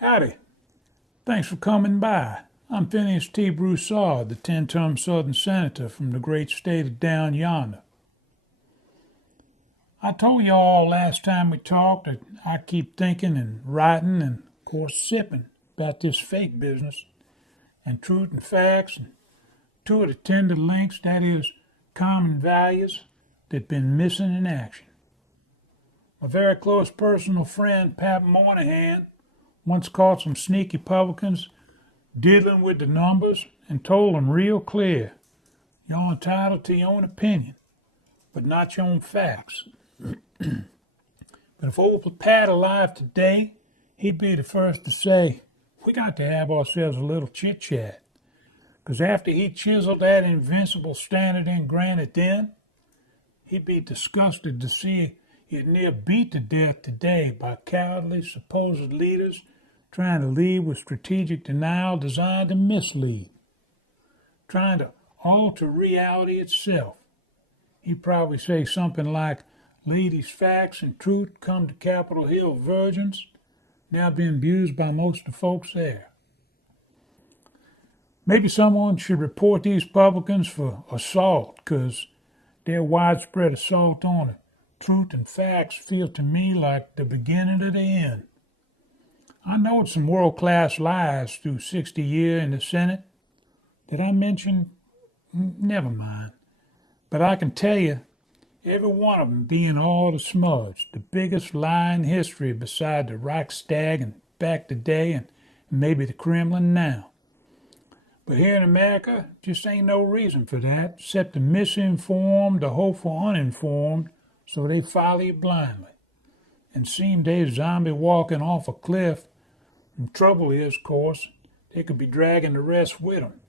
Howdy. Thanks for coming by. I'm Phineas T. Broussard, the 10-term Southern Senator from the great state of down yonder. I told you all last time we talked that I keep thinking and writing and, of course, sipping about this fake business and Trute and Facks and two of the Tenda links, that is, common values, that been missing in action. My very close personal friend, Pat Moynihan, once caught some sneaky publicans diddling with the numbers and told them real clear, you're entitled to your own opinion, but not your own facts. But if old Pat alive today, he'd be the first to say, we got to have ourselves a little chit-chat. Because after he chiseled that invincible standard and granted then, he'd be disgusted to see it near beat to death today by cowardly supposed leaders trying to lead with strategic denial designed to mislead, trying to alter reality itself. He'd probably say something like, ladies, Facks and Trute come to Capitol Hill virgins, now being abused by most of the folks there. Maybe someone should report these publicans for assault, because their widespread assault on it. Trute and Facts feel to me like the beginning of the end. I know some world-class lies through 60 years in the Senate. Did I mention? Never mind. But I can tell you, every one of them being all the smudge, the biggest lie in history beside the Reichstag and back today and maybe the Kremlin now. But here in America, just ain't no reason for that, except the misinformed, the hope for uninformed, so they follow you blindly and seem they zombie walking off a cliff. And the trouble is, of course, they could be dragging the rest with them.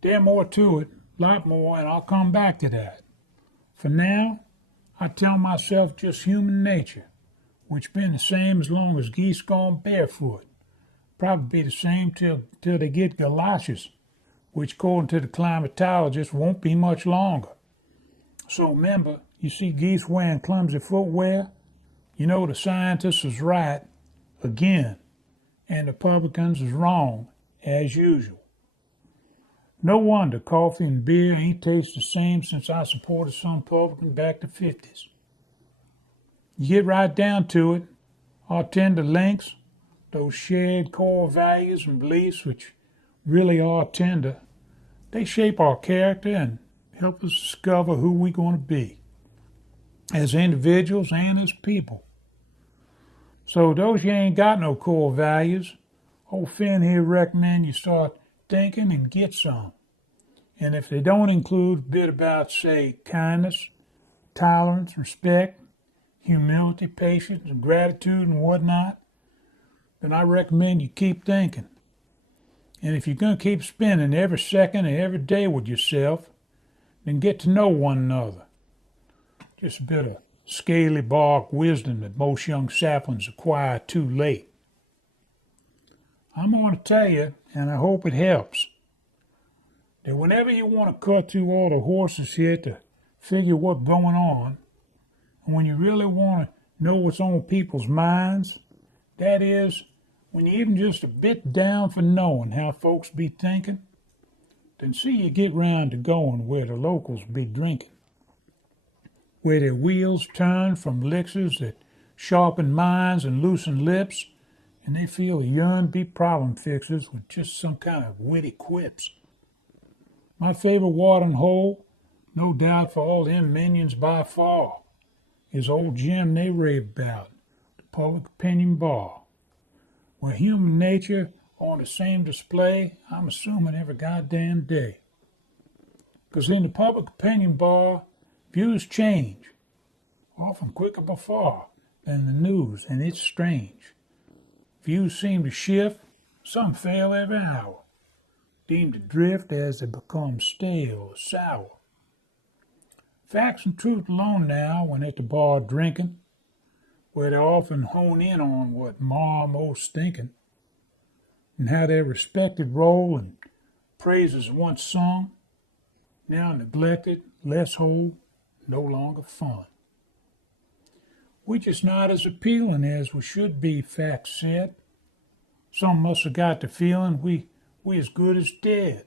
There's more to it, a lot more, and I'll come back to that. For now, I tell myself just human nature, which been the same as long as geese gone barefoot. Probably be the same till they get galoshes, which according to the climatologist won't be much longer. So remember, you see geese wearing clumsy footwear? You know the scientist is right, again, and the publicans is wrong, as usual. No wonder coffee and beer ain't tasted the same since I supported some Republican back to 50s. You get right down to it, our tender links, those shared core values and beliefs which really are tender, they shape our character and help us discover who we're going to be as individuals and as people. So those you ain't got no core values, old Finn here recommend you start thinking and get some. And if they don't include a bit about, say, kindness, tolerance, respect, humility, patience, and gratitude and whatnot, then I recommend you keep thinking. And if you're going to keep spending every second and every day with yourself, then get to know one another. Just a bit of scaly bark wisdom that most young saplings acquire too late. I'm going to tell you, and I hope it helps, that whenever you want to cut through all the horses here to figure what's going on, and when you really want to know what's on people's minds, that is, when you're even just a bit down for knowing how folks be thinking, then see you get round to going where the locals be drinking, where their wheels turn from elixirs that sharpen minds and loosen lips, and they feel a yearn to be problem fixers with just some kind of witty quips. My favorite watering hole, no doubt for all them minions by far, is old Jim they rave about, the Public Opinion Bar, where human nature on the same display, I'm assuming every goddamn day. Because in the Public Opinion Bar, views change, often quicker before than the news, and it's strange. Views seem to shift, some fail every hour, deemed to drift as they become stale or sour. Facts and Trute alone now when at the bar drinking, where they often hone in on what ma most thinking, and how their respective role and praises once sung, now neglected, less whole, no longer fun. We just not as appealing as we should be, Facks said. Some must have got the feeling we as good as dead.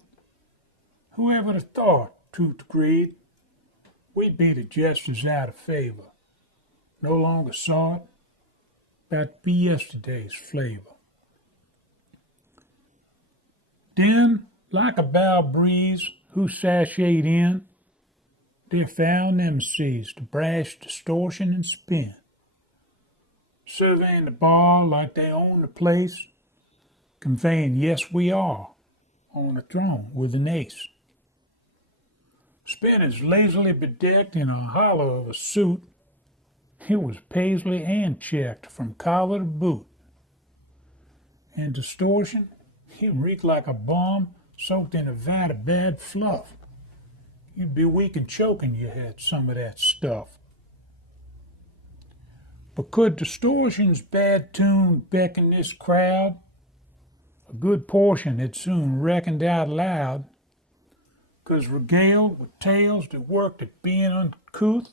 Whoever would have thought, Trute agreed, we'd be the jesters out of favor. No longer sought, about to be yesterday's flavor. Then, like a bow breeze who sashayed in, they found nemesis to brash, distortion, and spin, surveying the bar like they own the place, conveying, yes, we are on a throne with an ace. Spin is lazily bedecked in a hollow of a suit. It was paisley and checked from collar to boot. And distortion, he reeked like a bomb soaked in a vat of bad fluff. You'd be weak and choking you had some of that stuff. But could distortion's bad tune beckon this crowd? A good portion had soon reckoned out loud, 'cause regaled with tales that worked at being uncouth,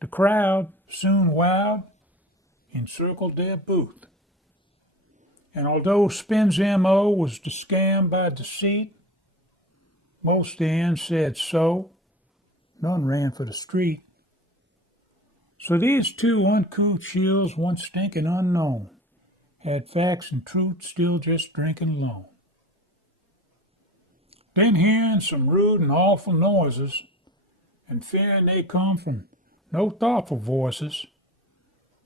the crowd, soon wowed, encircled their booth. And although Spin's M.O. was to scam by deceit, most then said so, none ran for the street. So these two uncouth shills, once stinking unknown, had Facks and Trute still just drinking alone. Then hearing some rude and awful noises, and fearing they come from no thoughtful voices,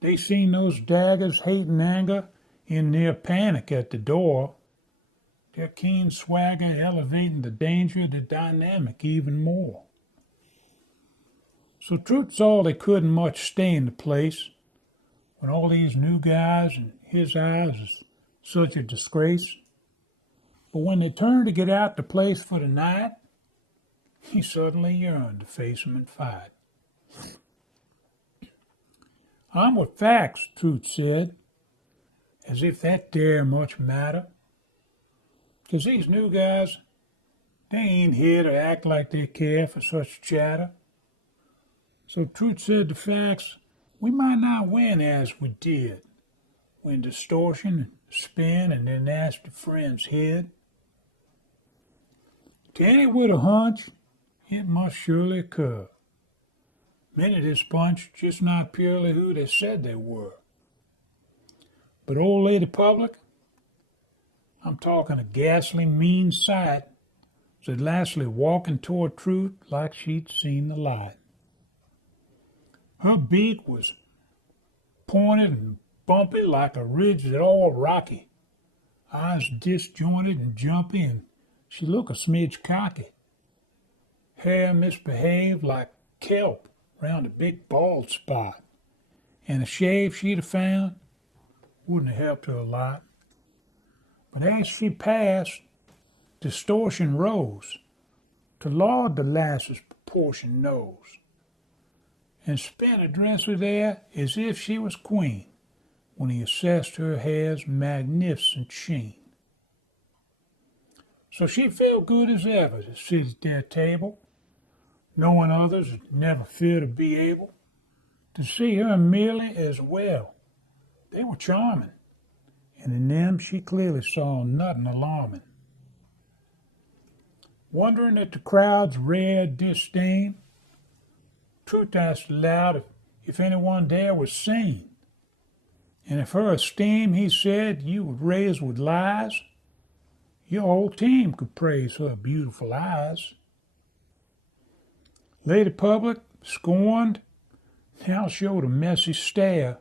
they seen those daggers hate and anger in near panic at the door, their keen swagger elevating the danger of the dynamic even more. So Trute saw they couldn't much stay in the place when all these new guys in his eyes is such a disgrace. But when they turned to get out the place for the night, he suddenly yearned to face 'em and fight. I'm with Facks, Trute said, as if that dare much matter. 'Cause these new guys, they ain't here to act like they care for such chatter. So Trute said to Facks, we might not win as we did when distortion and spin and their nasty friends hid. To any with a hunch, it must surely occur. Many of this bunch just not purely who they said they were. But old lady public, I'm talking a ghastly mean sight, said lastly walking toward Trute like she'd seen the light. Her beak was pointed and bumpy like a ridge that all rocky, eyes disjointed and jumpy, and she looked a smidge cocky. Hair misbehaved like kelp round a big bald spot, and a shave she'd have found wouldn't have helped her a lot. But as she passed, distortion rose to laud the lass's proportioned nose, and Spin addressed her there as if she was queen when he assessed her hair's magnificent sheen. So she felt good as ever to sit at their table, knowing others would never fear to be able to see her merely as well. They were charming, and in them she clearly saw nothing alarming. Wondering at the crowd's rare disdain, Trute asked aloud if anyone there was sane. And if her esteem, he said, you would raise with lies, your whole team could praise her beautiful eyes. Lady public, scorned, now showed a messy stare,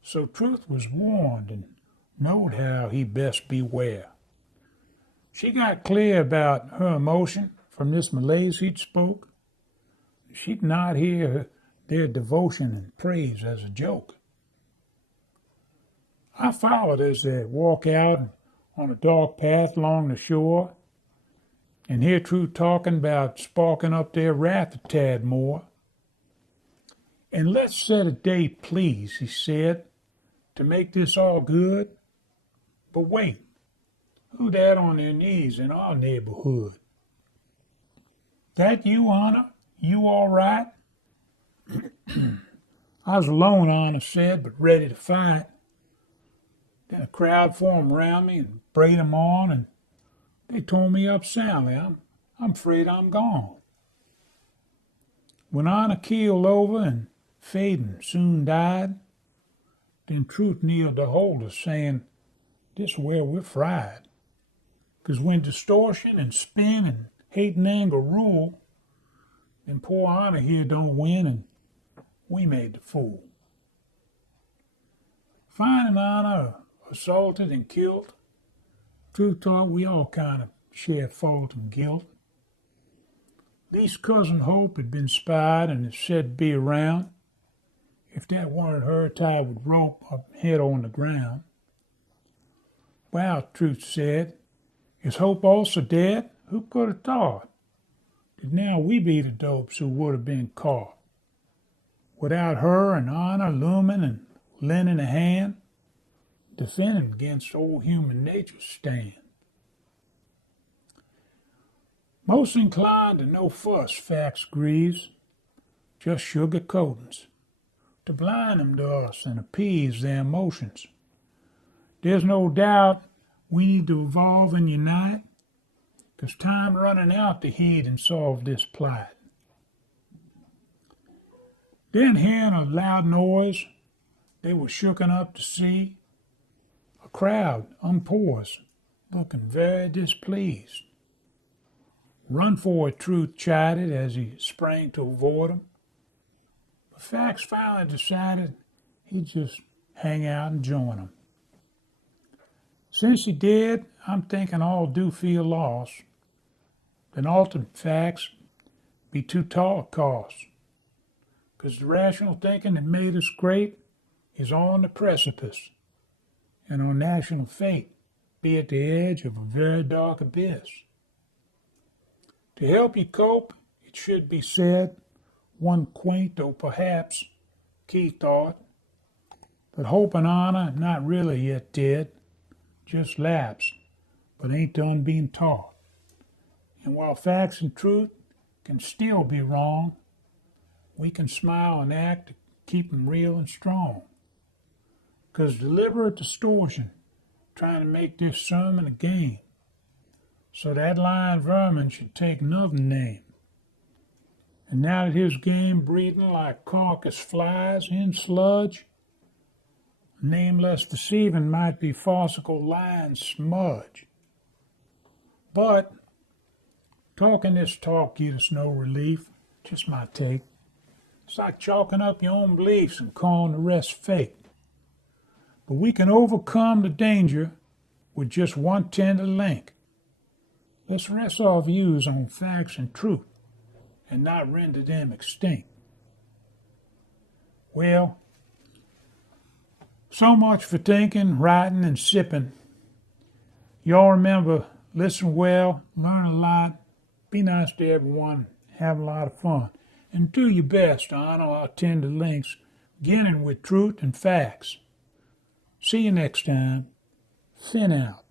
so Trute was warned and knowed how he best beware. She got clear about her emotion from this malaise he'd spoke. She'd not hear their devotion and praise as a joke. I followed as they walk out on a dark path along the shore, and hear Trute talking about sparking up their wrath a tad more. And let's set a date, please, he said, to make this all good. But wait, who that on their knees in our neighborhood? That you, Honor? You all right? I was alone, Honor said, but ready to fight. Then a crowd formed around me and brayed 'em on, and they tore me up soundly. I'm afraid I'm gone. When Honor keeled over and fading soon died, then Trute kneeled to hold us, saying, "This is where we're fried." 'Cause when distortion and spin and hate and anger rule, then poor Honor here don't win, and we made the fool. Finding Honor assaulted and killed, Trute thought we all kind of shared fault and guilt. Least cousin Hope had been spied and is said to be around. If that weren't her, tied with rope, up head on the ground. "Wow," Trute said, "is Hope also dead? Who could have thought that now we be the dopes who would have been caught? Without her and Honor looming and lending a hand, defending against old human nature's stand. Most inclined to no fuss, Facks grieves, just sugar coatings, to blind them to us and appease their emotions. There's no doubt we need to evolve and unite, 'cause time running out to heed and solve this plight." Then hearing a loud noise, they were shooken up to see a crowd unpoised, looking very displeased. "Run for it," Trute chided as he sprang to avoid 'em. But Facts finally decided he'd just hang out and join 'em. Since he did, I'm thinking all do feel lost. Then ultimate facts be too tall a cost. 'Cause the rational thinking that made us great is on the precipice, and our national fate be at the edge of a very dark abyss. To help you cope, it should be said, one quaint though perhaps key thought, that Hope and Honor not really yet dead, just lapsed, but ain't done being taught. And while Facts and Truth can still be wrong, we can smile and act to keep 'em real and strong. 'Cause deliberate distortion trying to make this sermon a game, so that lying vermin should take another name. And now that his game breeding like carcass flies in sludge, a name less deceiving might be farcical lying smudge. But talking this talk gives us no relief, just my take. It's like chalking up your own beliefs and calling the rest fake. But we can overcome the danger with just one tender link. Let's rest our views on facts and truth and not render them extinct. Well, so much for thinking, writing, and sipping. Y'all remember, listen well, learn a lot, be nice to everyone, have a lot of fun, and do your best to honor our tender links, beginning with truth and facts. See you next time. Fin out.